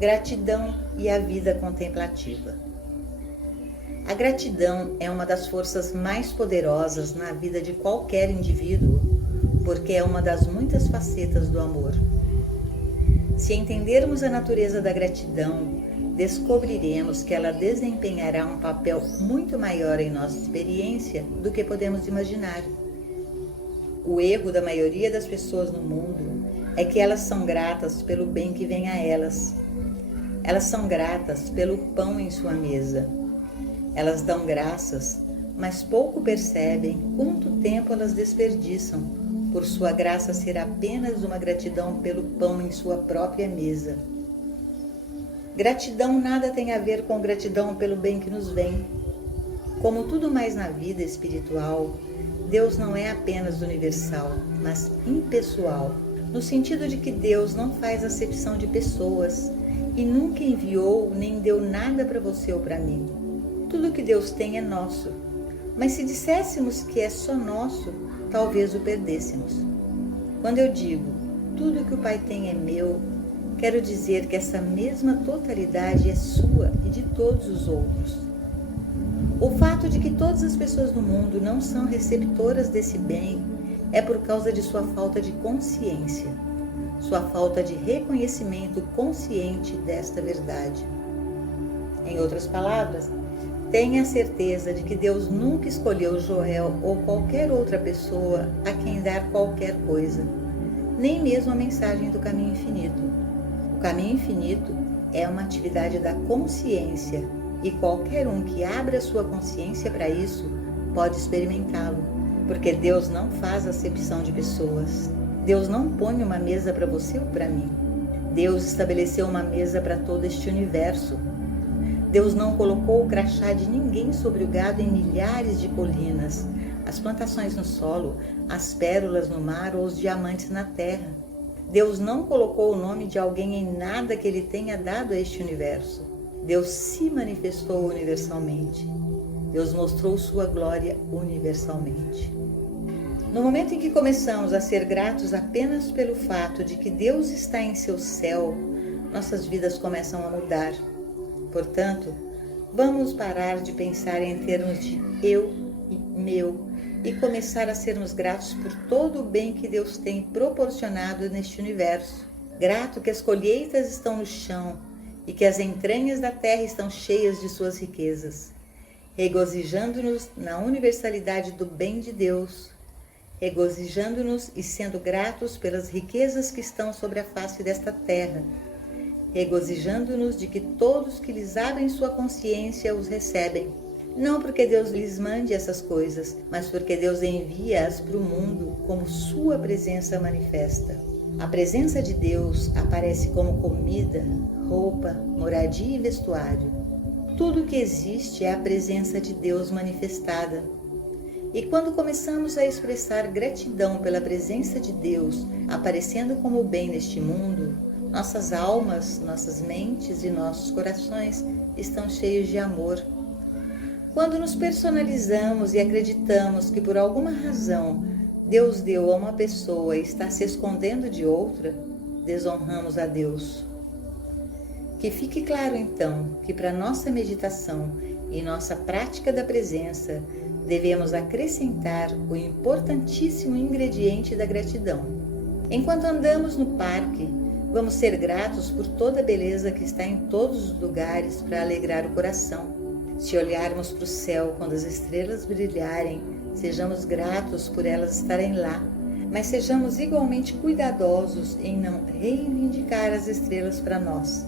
Gratidão e a vida contemplativa. A gratidão é uma das forças mais poderosas na vida de qualquer indivíduo, porque é uma das muitas facetas do amor. Se entendermos a natureza da gratidão, descobriremos que ela desempenhará um papel muito maior em nossa experiência do que podemos imaginar. O erro da maioria das pessoas no mundo é que elas são gratas pelo bem que vem a elas. Elas são gratas pelo pão em sua mesa. Elas dão graças, mas pouco percebem quanto tempo elas desperdiçam por sua graça ser apenas uma gratidão pelo pão em sua própria mesa. Gratidão nada tem a ver com gratidão pelo bem que nos vem. Como tudo mais na vida espiritual, Deus não é apenas universal, mas impessoal, no sentido de que Deus não faz acepção de pessoas e nunca enviou nem deu nada para você ou para mim. Tudo que Deus tem é nosso, mas se disséssemos que é só nosso, talvez o perdêssemos. Quando eu digo, tudo que o Pai tem é meu, quero dizer que essa mesma totalidade é sua e de todos os outros. O fato de que todas as pessoas no mundo não são receptoras desse bem é por causa de sua falta de consciência, sua falta de reconhecimento consciente desta verdade. Em outras palavras, tenha certeza de que Deus nunca escolheu Joel ou qualquer outra pessoa a quem dar qualquer coisa, nem mesmo a mensagem do caminho infinito. O caminho infinito é uma atividade da consciência e qualquer um que abra sua consciência para isso pode experimentá-lo, porque Deus não faz acepção de pessoas. Deus não põe uma mesa para você ou para mim. Deus estabeleceu uma mesa para todo este universo. Deus não colocou o crachá de ninguém sobre o gado em milhares de colinas, as plantações no solo, as pérolas no mar ou os diamantes na terra. Deus não colocou o nome de alguém em nada que Ele tenha dado a este universo. Deus se manifestou universalmente. Deus mostrou sua glória universalmente. No momento em que começamos a ser gratos apenas pelo fato de que Deus está em seu céu, nossas vidas começam a mudar. Portanto, vamos parar de pensar em termos de eu e meu e começar a sermos gratos por todo o bem que Deus tem proporcionado neste universo. Grato que as colheitas estão no chão e que as entranhas da terra estão cheias de suas riquezas. Regozijando-nos na universalidade do bem de Deus, regozijando-nos e sendo gratos pelas riquezas que estão sobre a face desta terra, regozijando-nos de que todos que lhes abrem sua consciência os recebem, não porque Deus lhes mande essas coisas, mas porque Deus envia-as para o mundo como sua presença manifesta. A presença de Deus aparece como comida, roupa, moradia e vestuário. Tudo o que existe é a presença de Deus manifestada. E quando começamos a expressar gratidão pela presença de Deus aparecendo como bem neste mundo, nossas almas, nossas mentes e nossos corações estão cheios de amor. Quando nos personalizamos e acreditamos que por alguma razão Deus deu a uma pessoa e está se escondendo de outra, desonramos a Deus. Que fique claro então que para nossa meditação e nossa prática da presença devemos acrescentar o importantíssimo ingrediente da gratidão. Enquanto andamos no parque, vamos ser gratos por toda a beleza que está em todos os lugares para alegrar o coração. Se olharmos para o céu quando as estrelas brilharem, sejamos gratos por elas estarem lá, mas sejamos igualmente cuidadosos em não reivindicar as estrelas para nós.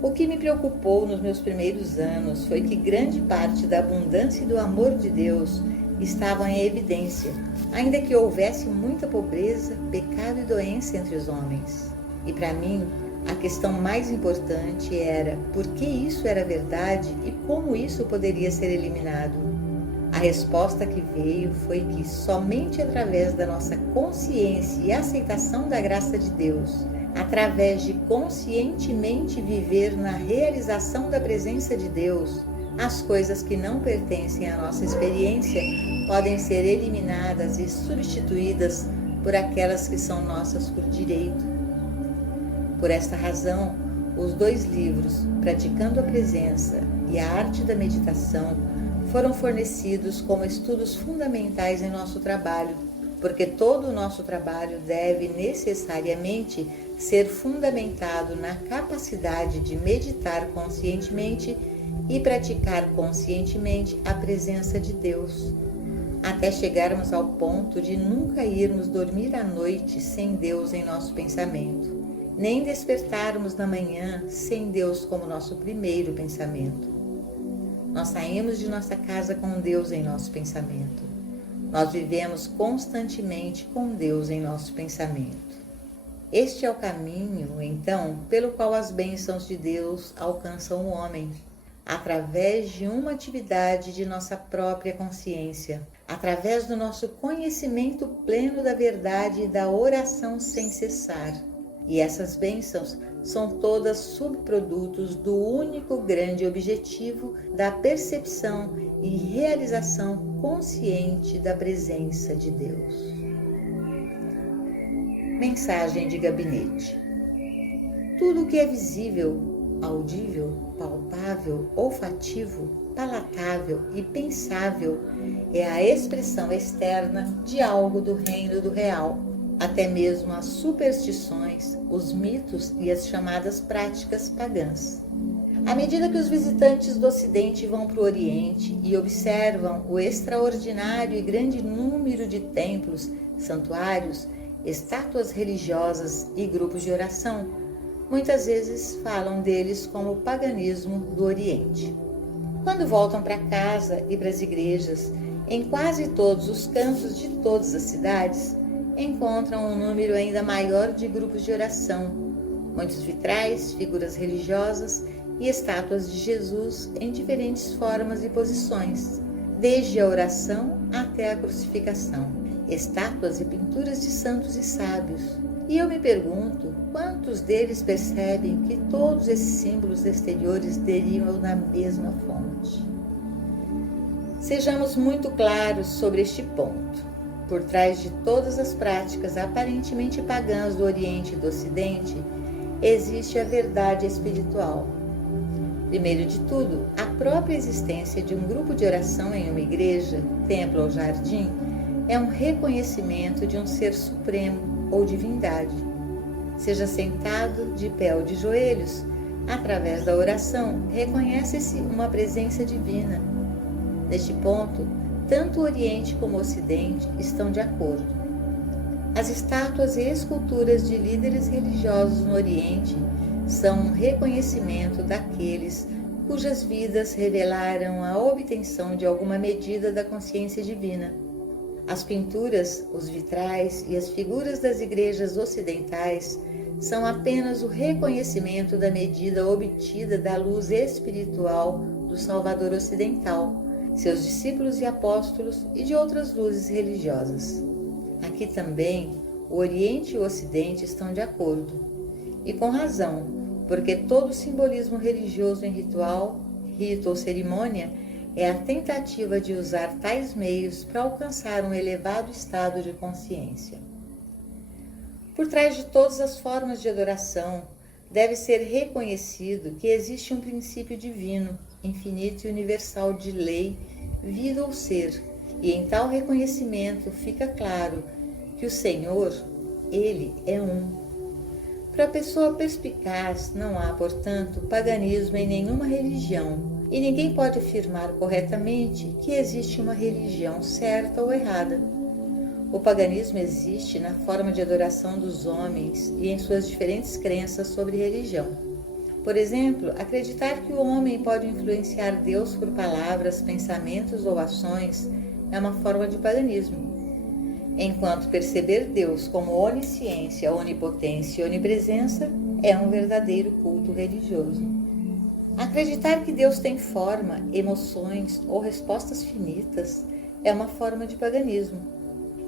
O que me preocupou nos meus primeiros anos foi que grande parte da abundância e do amor de Deus estavam em evidência, ainda que houvesse muita pobreza, pecado e doença entre os homens. E para mim, a questão mais importante era por que isso era verdade e como isso poderia ser eliminado. A resposta que veio foi que somente através da nossa consciência e aceitação da graça de Deus, através de conscientemente viver na realização da presença de Deus, as coisas que não pertencem à nossa experiência podem ser eliminadas e substituídas por aquelas que são nossas por direito. Por esta razão, os 2 livros, Praticando a Presença e A Arte da Meditação, foram fornecidos como estudos fundamentais em nosso trabalho, porque todo o nosso trabalho deve necessariamente ser fundamentado na capacidade de meditar conscientemente e praticar conscientemente a presença de Deus, até chegarmos ao ponto de nunca irmos dormir à noite sem Deus em nosso pensamento, nem despertarmos na manhã sem Deus como nosso primeiro pensamento. Nós saímos de nossa casa com Deus em nosso pensamento. Nós vivemos constantemente com Deus em nosso pensamento. Este é o caminho, então, pelo qual as bênçãos de Deus alcançam o homem, através de uma atividade de nossa própria consciência, através do nosso conhecimento pleno da verdade e da oração sem cessar. E essas bênçãos são todas subprodutos do único grande objetivo da percepção e realização consciente da presença de Deus. Mensagem de gabinete. Tudo o que é visível, audível, palpável, olfativo, palatável e pensável é a expressão externa de algo do reino do real. Até mesmo as superstições, os mitos e as chamadas práticas pagãs. À medida que os visitantes do Ocidente vão para o Oriente e observam o extraordinário e grande número de templos, santuários, estátuas religiosas e grupos de oração, muitas vezes falam deles como o paganismo do Oriente. Quando voltam para casa e para as igrejas, em quase todos os cantos de todas as cidades, encontram um número ainda maior de grupos de oração, muitos vitrais, figuras religiosas e estátuas de Jesus em diferentes formas e posições, desde a oração até a crucificação, estátuas e pinturas de santos e sábios. E eu me pergunto, quantos deles percebem que todos esses símbolos exteriores derivam da mesma fonte? Sejamos muito claros sobre este ponto. Por trás de todas as práticas aparentemente pagãs do Oriente e do Ocidente, existe a verdade espiritual. Primeiro de tudo, a própria existência de um grupo de oração em uma igreja, templo ou jardim, é um reconhecimento de um ser supremo ou divindade. Seja sentado, de pé ou de joelhos, através da oração, reconhece-se uma presença divina. Neste ponto, tanto o Oriente como o Ocidente estão de acordo. As estátuas e esculturas de líderes religiosos no Oriente são um reconhecimento daqueles cujas vidas revelaram a obtenção de alguma medida da consciência divina. As pinturas, os vitrais e as figuras das igrejas ocidentais são apenas o reconhecimento da medida obtida da luz espiritual do Salvador ocidental, seus discípulos e apóstolos e de outras luzes religiosas. Aqui também, o Oriente e o Ocidente estão de acordo, e com razão, porque todo simbolismo religioso em ritual, rito ou cerimônia é a tentativa de usar tais meios para alcançar um elevado estado de consciência. Por trás de todas as formas de adoração, deve ser reconhecido que existe um princípio divino, infinito e universal de lei, vida ou ser, e em tal reconhecimento fica claro que o Senhor, Ele é um. Para a pessoa perspicaz, não há, portanto, paganismo em nenhuma religião, e ninguém pode afirmar corretamente que existe uma religião certa ou errada. O paganismo existe na forma de adoração dos homens e em suas diferentes crenças sobre religião. Por exemplo, acreditar que o homem pode influenciar Deus por palavras, pensamentos ou ações é uma forma de paganismo, enquanto perceber Deus como onisciência, onipotência e onipresença é um verdadeiro culto religioso. Acreditar que Deus tem forma, emoções ou respostas finitas é uma forma de paganismo,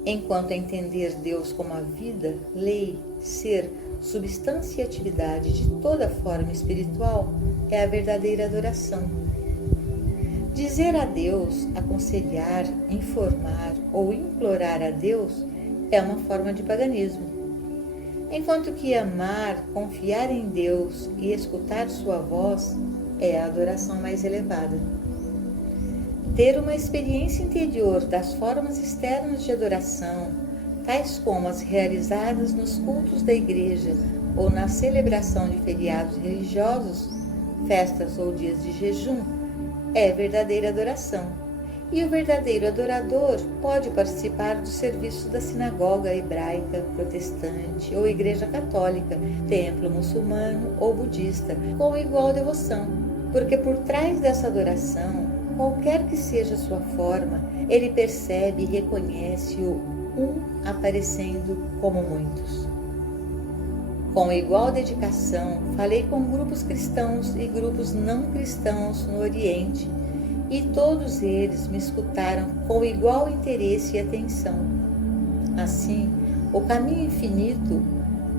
enquanto entender Deus como a vida, lei, ser, substância e atividade de toda forma espiritual é a verdadeira adoração. Dizer a Deus, aconselhar, informar ou implorar a Deus é uma forma de paganismo. enquanto que amar, confiar em Deus e escutar sua voz é a adoração mais elevada. Ter uma experiência interior das formas externas de adoração, tais como as realizadas nos cultos da igreja ou na celebração de feriados religiosos, festas ou dias de jejum, é verdadeira adoração. E o verdadeiro adorador pode participar do serviço da sinagoga hebraica, protestante ou igreja católica, templo muçulmano ou budista, com igual devoção, porque por trás dessa adoração, qualquer que seja a sua forma, ele percebe e reconhece o um aparecendo como muitos. Com igual dedicação, falei com grupos cristãos e grupos não cristãos no Oriente, e todos eles me escutaram com igual interesse e atenção. Assim, o caminho infinito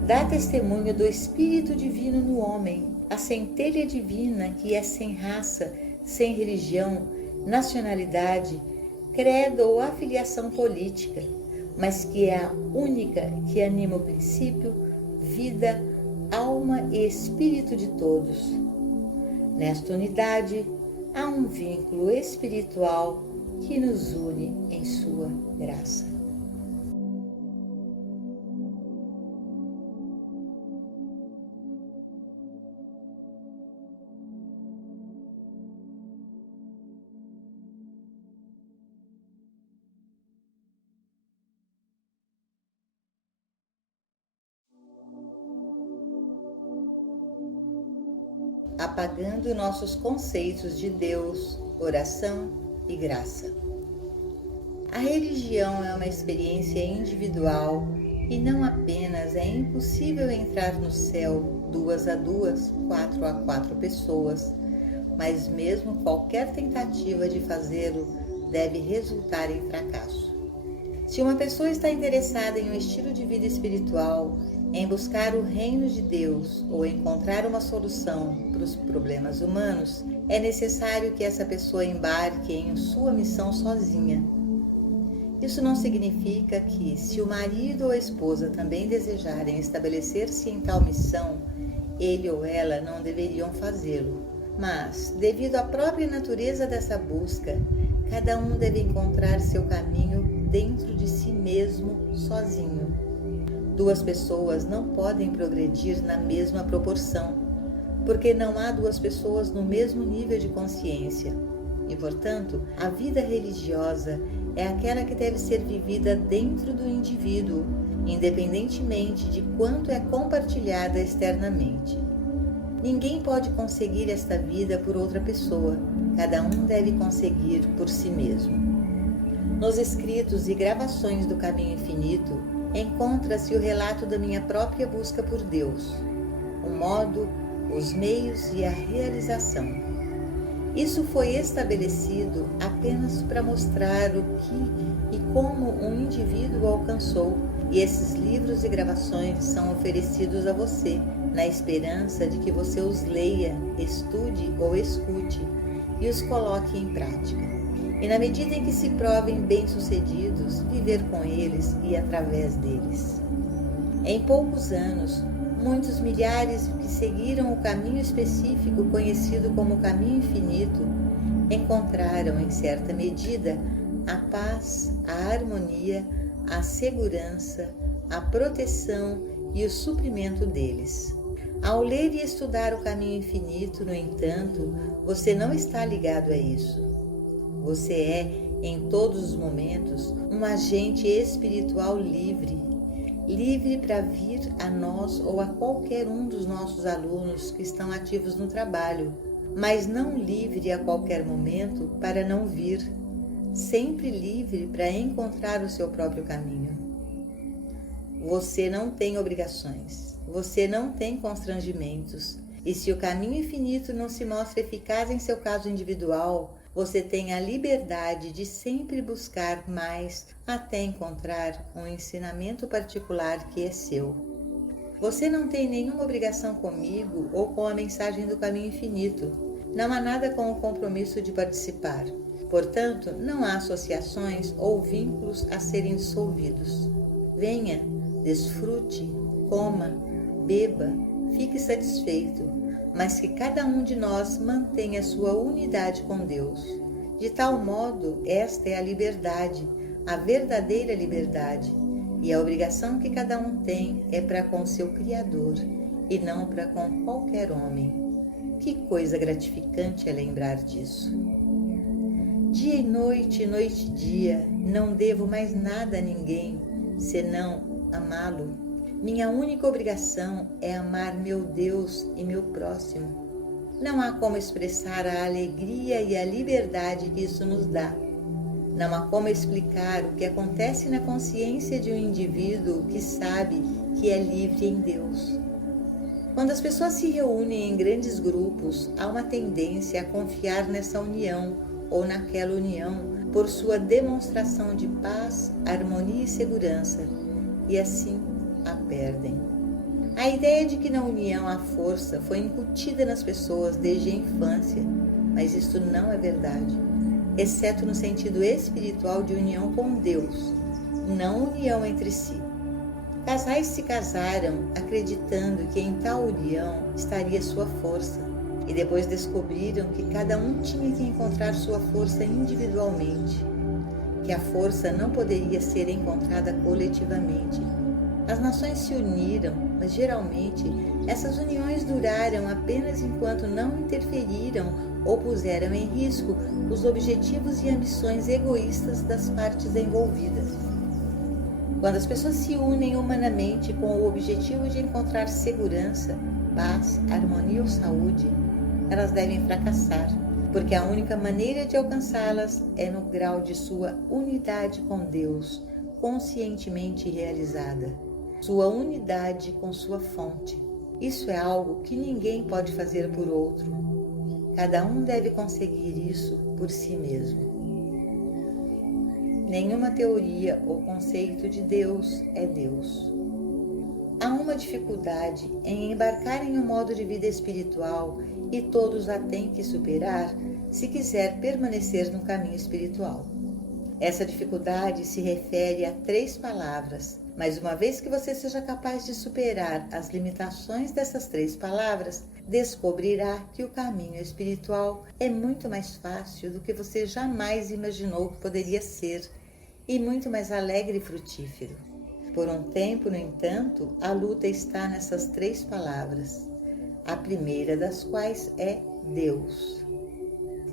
dá testemunho do Espírito Divino no homem, a centelha divina que é sem raça, sem religião, nacionalidade, credo ou afiliação política, mas que é a única que anima o princípio, vida, alma e espírito de todos. Nesta unidade, há um vínculo espiritual que nos une em sua graça. Apagando nossos conceitos de Deus, oração e graça. A religião é uma experiência individual e não apenas é impossível entrar no céu 2 a 2, 4 a 4 pessoas, mas mesmo qualquer tentativa de fazê-lo deve resultar em fracasso. Se uma pessoa está interessada em um estilo de vida espiritual, em buscar o reino de Deus ou encontrar uma solução para os problemas humanos, é necessário que essa pessoa embarque em sua missão sozinha. Isso não significa que, se o marido ou a esposa também desejarem estabelecer-se em tal missão, ele ou ela não deveriam fazê-lo. Mas, devido à própria natureza dessa busca, cada um deve encontrar seu caminho dentro de si mesmo, sozinho. Duas pessoas não podem progredir na mesma proporção, porque não há duas pessoas no mesmo nível de consciência. E, portanto, a vida religiosa é aquela que deve ser vivida dentro do indivíduo, independentemente de quanto é compartilhada externamente. Ninguém pode conseguir esta vida por outra pessoa, cada um deve conseguir por si mesmo. Nos escritos e gravações do Caminho Infinito, encontra-se o relato da minha própria busca por Deus, o modo, os meios e a realização. Isso foi estabelecido apenas para mostrar o que e como um indivíduo alcançou, e esses livros e gravações são oferecidos a você, na esperança de que você os leia, estude ou escute e os coloque em prática. E na medida em que se provem bem-sucedidos, viver com eles e através deles. Em poucos anos, muitos milhares que seguiram o caminho específico conhecido como Caminho Infinito encontraram, em certa medida, a paz, a harmonia, a segurança, a proteção e o suprimento deles. Ao ler e estudar o Caminho Infinito, no entanto, você não está ligado a isso. Você é, em todos os momentos, um agente espiritual livre para vir a nós ou a qualquer um dos nossos alunos que estão ativos no trabalho, mas não livre a qualquer momento para não vir, sempre livre para encontrar o seu próprio caminho. Você não tem obrigações, você não tem constrangimentos, e se o Caminho Infinito não se mostra eficaz em seu caso individual, você tem a liberdade de sempre buscar mais até encontrar um ensinamento particular que é seu. Você não tem nenhuma obrigação comigo ou com a mensagem do Caminho Infinito. Não há nada com o compromisso de participar. Portanto, não há associações ou vínculos a serem dissolvidos. Venha, desfrute, coma, beba, fique satisfeito, mas que cada um de nós mantenha a sua unidade com Deus. De tal modo, esta é a liberdade, a verdadeira liberdade, e a obrigação que cada um tem é para com seu Criador e não para com qualquer homem. Que coisa gratificante é lembrar disso. Dia e noite e dia, não devo mais nada a ninguém, senão amá-lo. Minha única obrigação é amar meu Deus e meu próximo. Não há como expressar a alegria e a liberdade que isso nos dá. Não há como explicar o que acontece na consciência de um indivíduo que sabe que é livre em Deus. Quando as pessoas se reúnem em grandes grupos, há uma tendência a confiar nessa união ou naquela união por sua demonstração de paz, harmonia e segurança, e assim a perdem. A ideia de que na união há força foi incutida nas pessoas desde a infância, mas isto não é verdade, exceto no sentido espiritual de união com Deus, não união entre si. Casais se casaram acreditando que em tal união estaria sua força, e depois descobriram que cada um tinha que encontrar sua força individualmente, que a força não poderia ser encontrada coletivamente. As nações se uniram, mas geralmente essas uniões duraram apenas enquanto não interferiram ou puseram em risco os objetivos e ambições egoístas das partes envolvidas. Quando as pessoas se unem humanamente com o objetivo de encontrar segurança, paz, harmonia ou saúde, elas devem fracassar, porque a única maneira de alcançá-las é no grau de sua unidade com Deus, conscientemente realizada, sua unidade com sua fonte. Isso é algo que ninguém pode fazer por outro. Cada um deve conseguir isso por si mesmo. Nenhuma teoria ou conceito de Deus é Deus. Há uma dificuldade em embarcar em um modo de vida espiritual e todos a têm que superar se quiser permanecer no caminho espiritual. Essa dificuldade se refere a 3 palavras, mas uma vez que você seja capaz de superar as limitações dessas 3 palavras, descobrirá que o caminho espiritual é muito mais fácil do que você jamais imaginou que poderia ser e muito mais alegre e frutífero. Por um tempo, no entanto, a luta está nessas 3 palavras, a primeira das quais é Deus.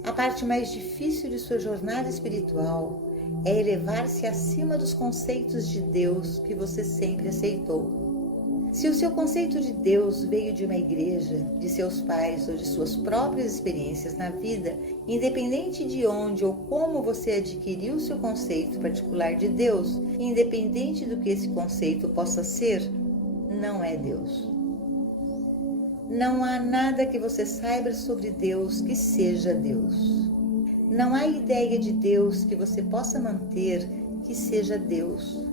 A parte mais difícil de sua jornada espiritual é elevar-se acima dos conceitos de Deus que você sempre aceitou. Se o seu conceito de Deus veio de uma igreja, de seus pais ou de suas próprias experiências na vida, independente de onde ou como você adquiriu seu conceito particular de Deus, independente do que esse conceito possa ser, não é Deus. Não há nada que você saiba sobre Deus que seja Deus. Não há ideia de Deus que você possa manter que seja Deus.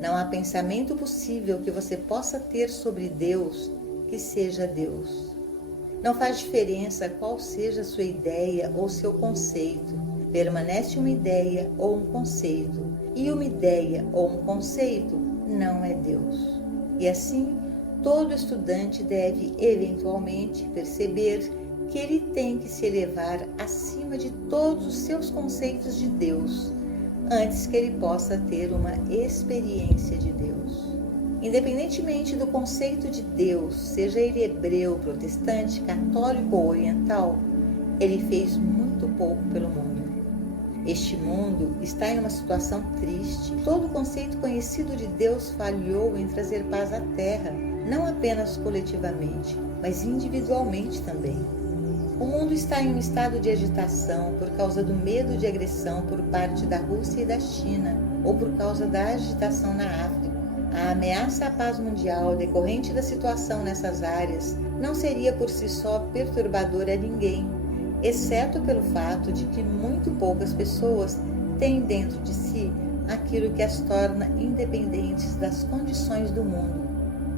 Não há pensamento possível que você possa ter sobre Deus que seja Deus. Não faz diferença qual seja a sua ideia ou seu conceito. Permanece uma ideia ou um conceito, e uma ideia ou um conceito não é Deus. E assim, todo estudante deve eventualmente perceber que ele tem que se elevar acima de todos os seus conceitos de Deus, antes que ele possa ter uma experiência de Deus. Independentemente do conceito de Deus, seja ele hebreu, protestante, católico ou oriental, ele fez muito pouco pelo mundo. Este mundo está em uma situação triste. Todo conceito conhecido de Deus falhou em trazer paz à Terra, não apenas coletivamente, mas individualmente também. O mundo está em um estado de agitação por causa do medo de agressão por parte da Rússia e da China, ou por causa da agitação na África. A ameaça à paz mundial decorrente da situação nessas áreas não seria por si só perturbadora a ninguém, exceto pelo fato de que muito poucas pessoas têm dentro de si aquilo que as torna independentes das condições do mundo.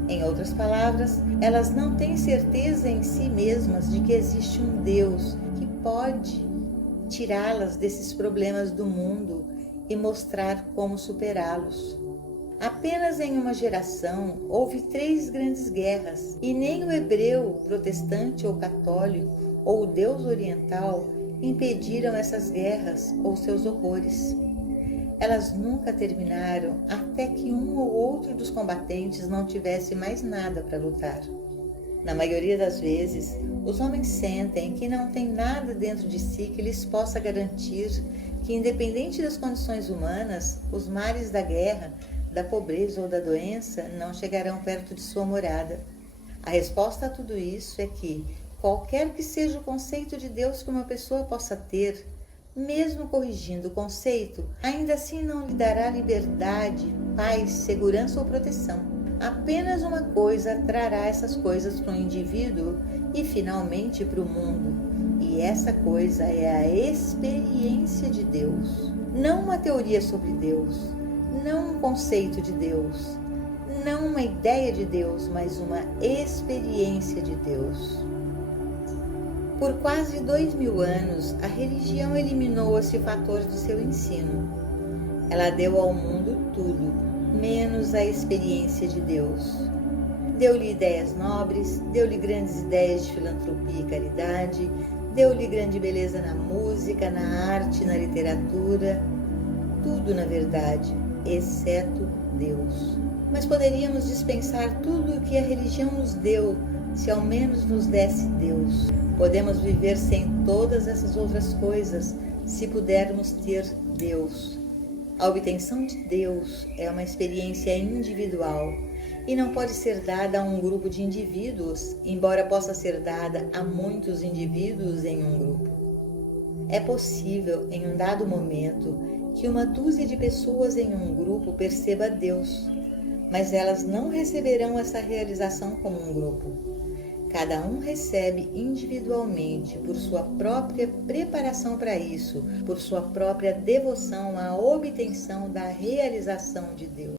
Em outras palavras, elas não têm certeza em si mesmas de que existe um Deus que pode tirá-las desses problemas do mundo e mostrar como superá-los. Apenas em uma geração houve 3 grandes guerras, e nem o hebreu, protestante ou católico, ou o Deus oriental impediram essas guerras ou seus horrores. Elas nunca terminaram até que um ou outro dos combatentes não tivesse mais nada para lutar. Na maioria das vezes, os homens sentem que não tem nada dentro de si que lhes possa garantir que, independente das condições humanas, os males da guerra, da pobreza ou da doença não chegarão perto de sua morada. A resposta a tudo isso é que, qualquer que seja o conceito de Deus que uma pessoa possa ter, mesmo corrigindo o conceito, ainda assim não lhe dará liberdade, paz, segurança ou proteção. Apenas uma coisa trará essas coisas para o indivíduo e finalmente para o mundo, e essa coisa é a experiência de Deus. Não uma teoria sobre Deus, não um conceito de Deus, não uma ideia de Deus, mas uma experiência de Deus. Por quase 2000 anos, a religião eliminou esse fator de seu ensino. Ela deu ao mundo tudo, menos a experiência de Deus. Deu-lhe ideias nobres, deu-lhe grandes ideias de filantropia e caridade, deu-lhe grande beleza na música, na arte, na literatura, tudo na verdade, exceto Deus. Mas poderíamos dispensar tudo o que a religião nos deu, se ao menos nos desse Deus. Podemos viver sem todas essas outras coisas, se pudermos ter Deus. A obtenção de Deus é uma experiência individual e não pode ser dada a um grupo de indivíduos, embora possa ser dada a muitos indivíduos em um grupo. É possível, em um dado momento, que uma dúzia de pessoas em um grupo perceba Deus, mas elas não receberão essa realização como um grupo. Cada um recebe individualmente, por sua própria preparação para isso, por sua própria devoção à obtenção da realização de Deus.